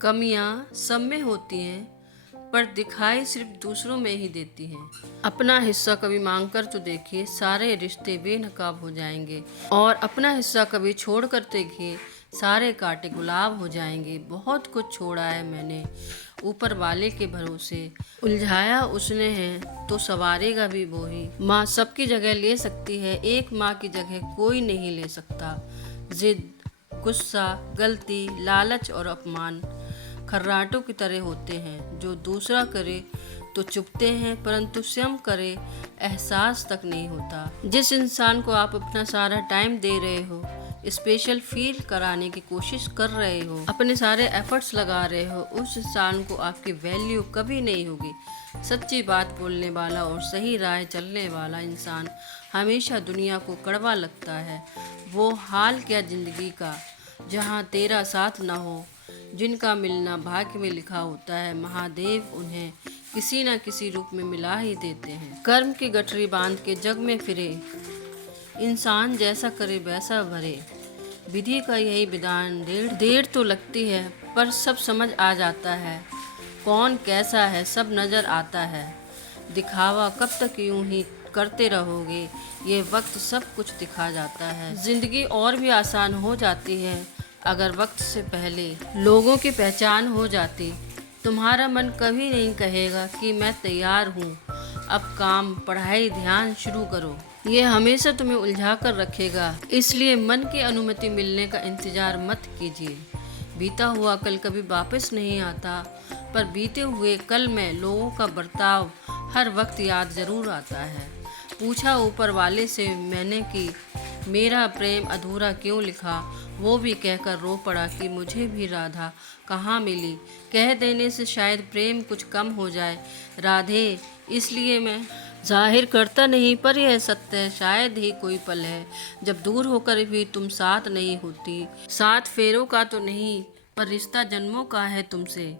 कमियां सब में होती हैं, पर दिखाई सिर्फ दूसरों में ही देती हैं। अपना हिस्सा कभी मांगकर तो देखिए, सारे रिश्ते बेनकाब हो जाएंगे। और अपना हिस्सा कभी छोड़ कर देखिए, सारे कांटे गुलाब हो जाएंगे। बहुत कुछ छोड़ा है मैंने ऊपर वाले के भरोसे, उलझाया उसने है तो संवारेगा भी वो ही। माँ सबकी जगह ले सकती है, एक माँ की जगह कोई नहीं ले सकता। जिद, गुस्सा, गलती, लालच और अपमान खर्राटों की तरह होते हैं, जो दूसरा करे तो चुभते हैं, परंतु स्वयं करे एहसास तक नहीं होता। जिस इंसान को आप अपना सारा टाइम दे रहे हो, स्पेशल फील कराने की कोशिश कर रहे हो, अपने सारे एफर्ट्स लगा रहे हो, उस इंसान को आपकी वैल्यू कभी नहीं होगी। सच्ची बात बोलने वाला और सही राह चलने वाला इंसान हमेशा दुनिया को कड़वा लगता है। वो हाल क्या जिंदगी का जहाँ तेरा साथ ना हो, जिनका मिलना भाग्य में लिखा होता है, महादेव उन्हें किसी न किसी रूप में मिला ही देते हैं। कर्म की गठरी बांध के जग में फिरे, इंसान जैसा करे वैसा भरे, विधि का यही विधान। देर तो लगती है, पर सब समझ आ जाता है। कौन कैसा है सब नजर आता है। दिखावा कब तक यूं ही करते रहोगे, ये वक्त सब कुछ दिखा जाता है। जिंदगी और भी आसान हो जाती है अगर वक्त से पहले लोगों की पहचान हो जाती। तुम्हारा मन कभी नहीं कहेगा कि मैं तैयार हूँ, अब काम, पढ़ाई, ध्यान शुरू करो। ये हमेशा तुम्हें उलझा कर रखेगा, इसलिए मन की अनुमति मिलने का इंतजार मत कीजिए। बीता हुआ कल कभी वापस नहीं आता, पर बीते हुए कल में लोगों का बर्ताव हर वक्त याद जरूर आता है। पूछा ऊपर वाले से मैंने कि मेरा प्रेम अधूरा क्यों लिखा, वो भी कहकर रो पड़ा कि मुझे भी राधा कहाँ मिली। कह देने से शायद प्रेम कुछ कम हो जाए राधे, इसलिए मैं जाहिर करता नहीं, पर यह सत्य है शायद ही कोई पल है जब दूर होकर भी तुम साथ नहीं होती। सात फेरों का तो नहीं, पर रिश्ता जन्मों का है तुमसे।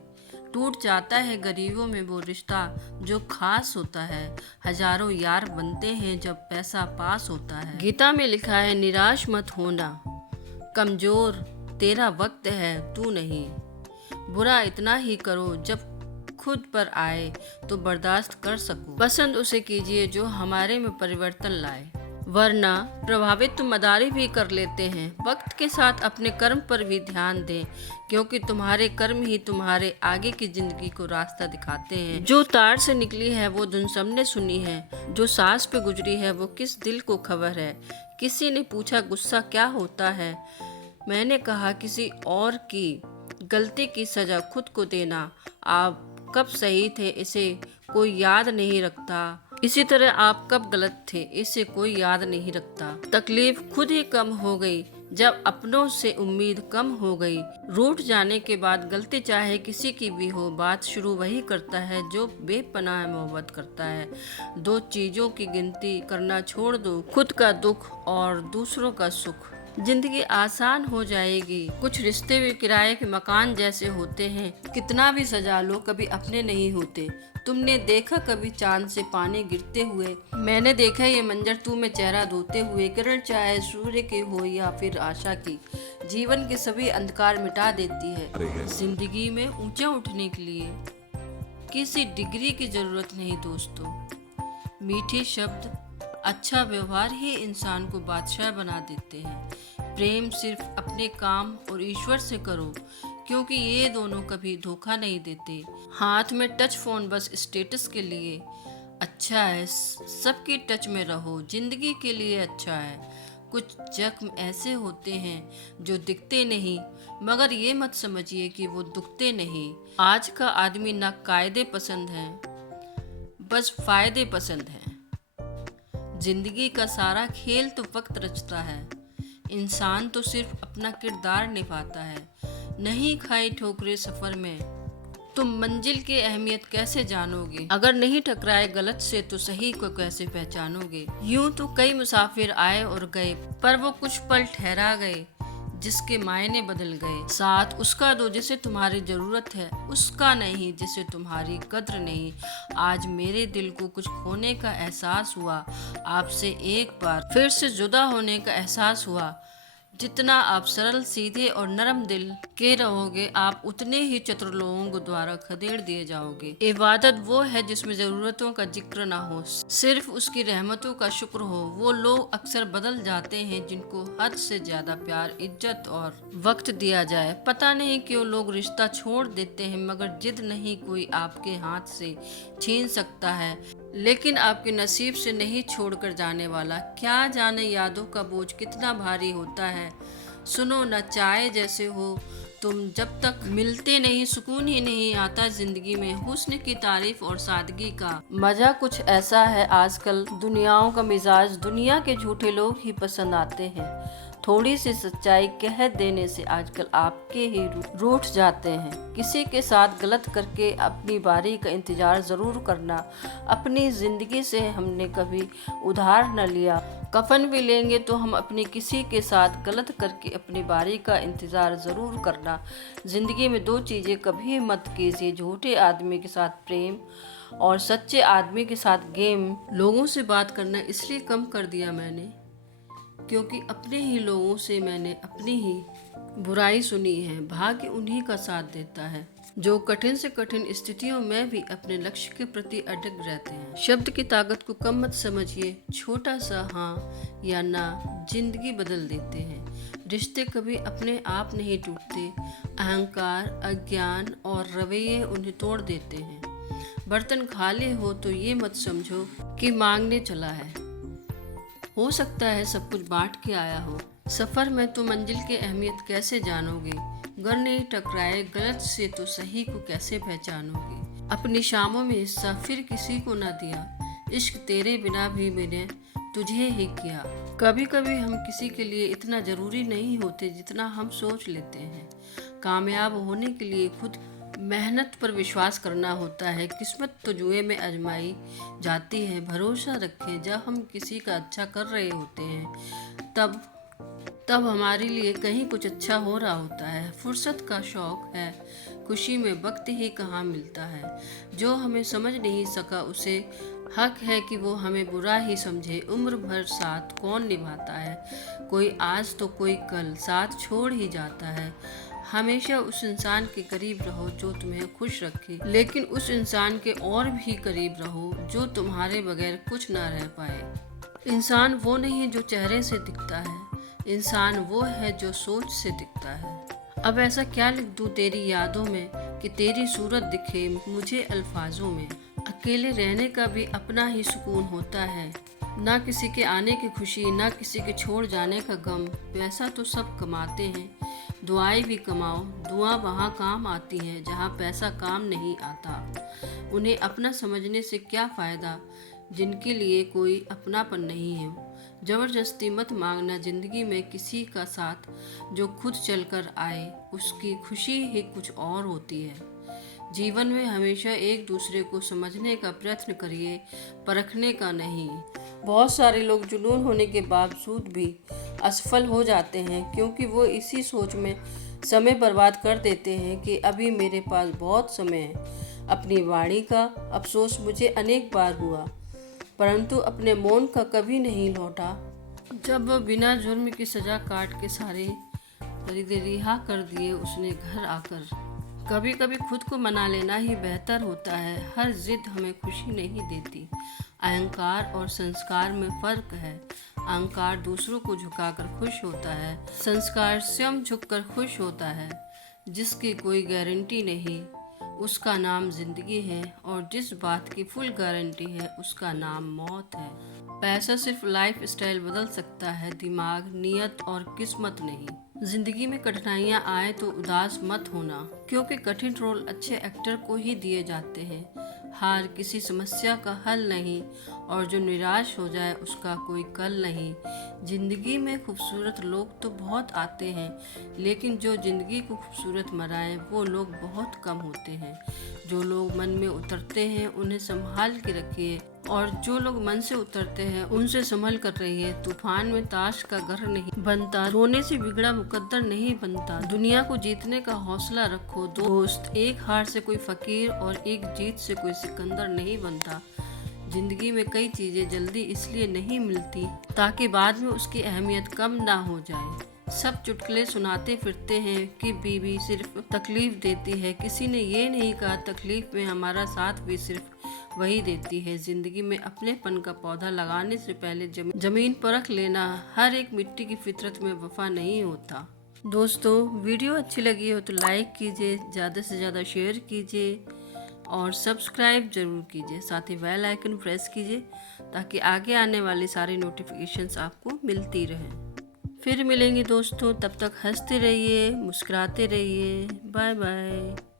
टूट जाता है गरीबों में वो रिश्ता जो खास होता है। हजारों यार बनते हैं जब पैसा पास होता है। गीता में लिखा है निराश मत होना, कमजोर तेरा वक्त है तू नहीं। बुरा इतना ही करो जब खुद पर आए तो बर्दाश्त कर सको। पसंद उसे कीजिए जो हमारे में परिवर्तन लाए, वरना प्रभावित तो मदारी भी कर लेते हैं। वक्त के साथ अपने कर्म पर भी ध्यान दें, क्योंकि तुम्हारे कर्म ही तुम्हारे आगे की जिंदगी को रास्ता दिखाते हैं। जो तार से निकली है वो धुन सबने सुनी है, जो सांस पे गुजरी है वो किस दिल को खबर है। किसी ने पूछा गुस्सा क्या होता है, मैंने कहा किसी और की गलती की सजा खुद को देना। आप कब सही थे इसे कोई याद नहीं रखता, इसी तरह आप कब गलत थे इसे कोई याद नहीं रखता। तकलीफ खुद ही कम हो गई जब अपनों से उम्मीद कम हो गई। रूठ जाने के बाद गलती चाहे किसी की भी हो, बात शुरू वही करता है जो बेपनाह मोहब्बत करता है। दो चीजों की गिनती करना छोड़ दो, खुद का दुख और दूसरों का सुख। जिंदगी आसान हो जाएगी। कुछ रिश्ते भी किराए के मकान जैसे होते हैं, कितना भी सजा लो कभी अपने नहीं होते। तुमने देखा कभी चांद से पानी गिरते हुए, मैंने देखा ये मंजर तू में चेहरा धोते हुए। किरण चाहे सूर्य के हो या फिर आशा की, जीवन के सभी अंधकार मिटा देती है। जिंदगी में ऊंचा उठने के लिए किसी डिग्री की जरूरत नहीं दोस्तों। मीठे शब्द, अच्छा व्यवहार ही इंसान को बादशाह बना देते हैं। प्रेम सिर्फ अपने काम और ईश्वर से करो, क्योंकि ये दोनों कभी धोखा नहीं देते। हाथ में टच फोन बस स्टेटस के लिए अच्छा है, सबकी टच में रहो जिंदगी के लिए अच्छा है। कुछ जख्म ऐसे होते हैं जो दिखते नहीं, मगर ये मत समझिए कि वो दुखते नहीं। आज का आदमी ना कायदे पसंद है, बस फायदे पसंद है। जिंदगी का सारा खेल तो वक्त रचता है, इंसान तो सिर्फ अपना किरदार निभाता है। नहीं खाई ठोकरे सफर में, तुम मंजिल की अहमियत कैसे जानोगे। अगर नहीं टकराए गलत से तो सही को कैसे पहचानोगे। यूं तो कई मुसाफिर आए और गए, पर वो कुछ पल ठहरा गए जिसके मायने बदल गए। साथ उसका दो जिसे तुम्हारी जरूरत है, उसका नहीं जिसे तुम्हारी कद्र नहीं। आज मेरे दिल को कुछ खोने का एहसास हुआ, आपसे एक बार फिर से जुदा होने का एहसास हुआ। जितना आप सरल, सीधे और नरम दिल के रहोगे, आप उतने ही चतुर लोगों द्वारा खदेड़ दिए जाओगे। इबादत वो है जिसमें ज़रूरतों का जिक्र ना हो, सिर्फ उसकी रहमतों का शुक्र हो। वो लोग अक्सर बदल जाते हैं जिनको हद से ज़्यादा प्यार, इज्जत और वक्त दिया जाए। पता नहीं क्यों लोग रिश्ता छोड़ देते हैं, मगर जिद नहीं कोई आपके हाथ से छीन सकता है, लेकिन आपके नसीब से नहीं छोड़कर जाने वाला। क्या जाने यादों का बोझ कितना भारी होता है। सुनो न, चाहे जैसे हो तुम, जब तक मिलते नहीं सुकून ही नहीं आता जिंदगी में। हुस्न की तारीफ और सादगी का मजा कुछ ऐसा है, आजकल दुनियाओं का मिजाज दुनिया के झूठे लोग ही पसंद आते हैं। थोड़ी सी सच्चाई कह देने से आजकल आपके ही रूठ जाते हैं। किसी के साथ गलत करके अपनी बारी का इंतजार ज़रूर करना। अपनी ज़िंदगी से हमने कभी उधार न लिया, कफन भी लेंगे तो हम अपनी किसी के साथ गलत करके अपनी बारी का इंतज़ार ज़रूर करना। ज़िंदगी में दो चीज़ें कभी मत कीजिए, झूठे आदमी के साथ प्रेम और सच्चे आदमी के साथ गेम। लोगों से बात करना इसलिए कम कर दिया मैंने क्योंकि अपने ही लोगों से मैंने अपनी ही बुराई सुनी है। भाग्य उन्हीं का साथ देता है जो कठिन से कठिन स्थितियों में भी अपने लक्ष्य के प्रति अटक रहते हैं। शब्द की ताकत को कम मत समझिए, छोटा सा हाँ या ना जिंदगी बदल देते हैं। रिश्ते कभी अपने आप नहीं टूटते, अहंकार, अज्ञान और रवैये उन्हें तोड़ देते हैं। बर्तन खाली हो तो ये मत समझो कि मांगने चला है, हो सकता है सब कुछ बांट के आया हो। सफर में तो मंजिल की अहमियत कैसे जानोगे, गर नहीं टकराए गलत से तो सही को कैसे पहचानोगे। अपनी शामों में हिस्सा फिर किसी को ना दिया, इश्क तेरे बिना भी मैंने तुझे ही किया। कभी कभी हम किसी के लिए इतना जरूरी नहीं होते जितना हम सोच लेते हैं। कामयाब होने के लिए खुद मेहनत पर विश्वास करना होता है। किस्मत तो जुए में आजमाई जाती है। भरोसा रखें, जब हम किसी का अच्छा कर रहे होते हैं तब हमारे लिए कहीं कुछ अच्छा हो रहा होता है। फुर्सत का शौक है, खुशी में वक्त ही कहाँ मिलता है। जो हमें समझ नहीं सका उसे हक है कि वो हमें बुरा ही समझे। उम्र भर साथ कौन निभाता है, कोई आज तो कोई कल साथ छोड़ ही जाता है। हमेशा उस इंसान के करीब रहो जो तुम्हें खुश रखे, लेकिन उस इंसान के और भी करीब रहो जो तुम्हारे बगैर कुछ ना रह पाए। इंसान वो नहीं जो चेहरे से दिखता है, इंसान वो है जो सोच से दिखता है। अब ऐसा क्या लिख दूं तेरी यादों में कि तेरी सूरत दिखे मुझे अल्फाजों में। अकेले रहने का भी अपना ही सुकून होता है, ना किसी के आने की खुशी, ना किसी के छोड़ जाने का गम। पैसा तो सब कमाते हैं, दुआएं भी कमाओ। दुआ वहाँ काम आती है जहाँ पैसा काम नहीं आता। उन्हें अपना समझने से क्या फ़ायदा जिनके लिए कोई अपनापन नहीं है। ज़बरदस्ती मत मांगना जिंदगी में किसी का साथ, जो खुद चलकर आए उसकी खुशी ही कुछ और होती है। जीवन में हमेशा एक दूसरे को समझने का प्रयत्न करिए, परखने का नहीं। बहुत सारे लोग जुनून होने के बावजूद भी असफल हो जाते हैं क्योंकि वो इसी सोच में समय बर्बाद कर देते हैं कि अभी मेरे पास बहुत समय है। अपनी वाणी का अफसोस मुझे अनेक बार हुआ, परंतु अपने मौन का कभी नहीं लौटा। जब वह बिना जुर्म की सजा काट के सारे परिंदे रिहा कर दिए उसने घर आकर। कभी कभी खुद को मना लेना ही बेहतर होता है। हर जिद हमें खुशी नहीं देती। अहंकार और संस्कार में फर्क है। अहंकार दूसरों को झुकाकर खुश होता है, संस्कार स्वयं झुककर खुश होता है। जिसकी कोई गारंटी नहीं उसका नाम जिंदगी है, और जिस बात की फुल गारंटी है उसका नाम मौत है। पैसा सिर्फ लाइफ स्टाइल बदल सकता है, दिमाग, नियत और किस्मत नहीं। जिंदगी में कठिनाइयाँ आए तो उदास मत होना, क्योंकि कठिन रोल अच्छे एक्टर को ही दिए जाते हैं। हार किसी समस्या का हल नहीं, और जो निराश हो जाए उसका कोई कल नहीं। जिंदगी में खूबसूरत लोग तो बहुत आते हैं, लेकिन जो जिंदगी को खूबसूरत बनाए वो लोग बहुत कम होते हैं। जो लोग मन में उतरते हैं उन्हें संभाल के रखिए, और जो लोग मन से उतरते हैं उनसे संभल कर रहिए। तूफान में ताश का घर नहीं बनता, रोने से बिगड़ा मुकद्दर नहीं बनता। दुनिया को जीतने का हौसला रखो दोस्त, एक हार से कोई फकीर और एक जीत से कोई सिकंदर नहीं बनता। जिंदगी में कई चीजें जल्दी इसलिए नहीं मिलती ताकि बाद में उसकी अहमियत कम ना हो जाए। सब चुटकुले सुनाते फिरते हैं कि बीवी सिर्फ तकलीफ देती है। किसी ने ये नहीं कहा तकलीफ में हमारा साथ भी सिर्फ वही देती है। जिंदगी में अपनेपन का पौधा लगाने से पहले जमीन परख लेना। हर एक मिट्टी की फितरत में वफा नहीं होता। दोस्तों, वीडियो अच्छी लगी हो तो लाइक कीजिए, ज़्यादा से ज़्यादा शेयर कीजिए और सब्सक्राइब ज़रूर कीजिए। साथ ही बेल आइकन प्रेस कीजिए ताकि आगे आने वाली सारी नोटिफिकेशंस आपको मिलती रहें। फिर मिलेंगे दोस्तों, तब तक हंसते रहिए, मुस्कुराते रहिए। Bye bye.